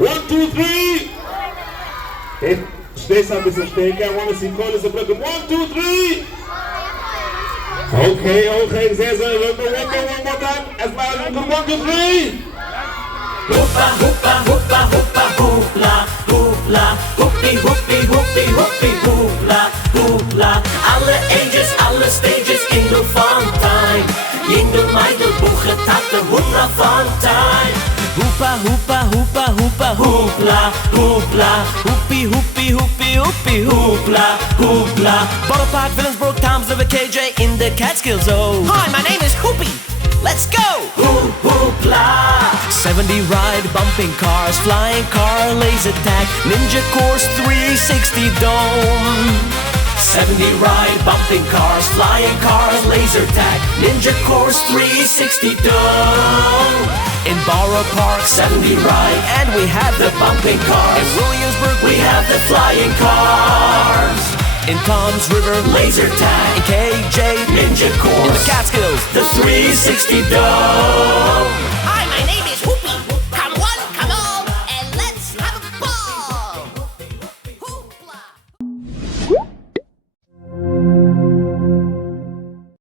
1, 2, 3. Hey, stay a bisschen stärker. I want to see Cole is a broken. 1, 2, 3. Okay, sehr, one more time. As loud as you can. 1, 2, 3. Hoopla, hoopla, hoopla, hoopla, hoopla, hoopla, hoopie, hoopie, hoopie, hoopie, hoopla, hoopla. Alle ages, alle stages in de fun time. Jingle, meidel, boegen, tatten, hoopla, fun time. Hoopla, hoopla, hoopla, hoopla, hoopla, hoopla, hoopie, hoopie, hoopie, hoopie, hoopla, hoopla. Butterpark, Villansbrook, Tom's River, KJ in the Catskills, oh. Hi, my name is Hoopie. Let's go! Hoopla! 70 ride, bumping cars, flying car, laser tag, ninja course 360 dome. 70 ride, bumping cars, flying cars, laser tag, ninja course 360 dome. In Borough Park, 70 ride, and we have the bumping cars. In Williamsburg, we have the flying cars. In Tom's River, laser tag. In KJ, ninja course. In the Catskills, the 360 dome.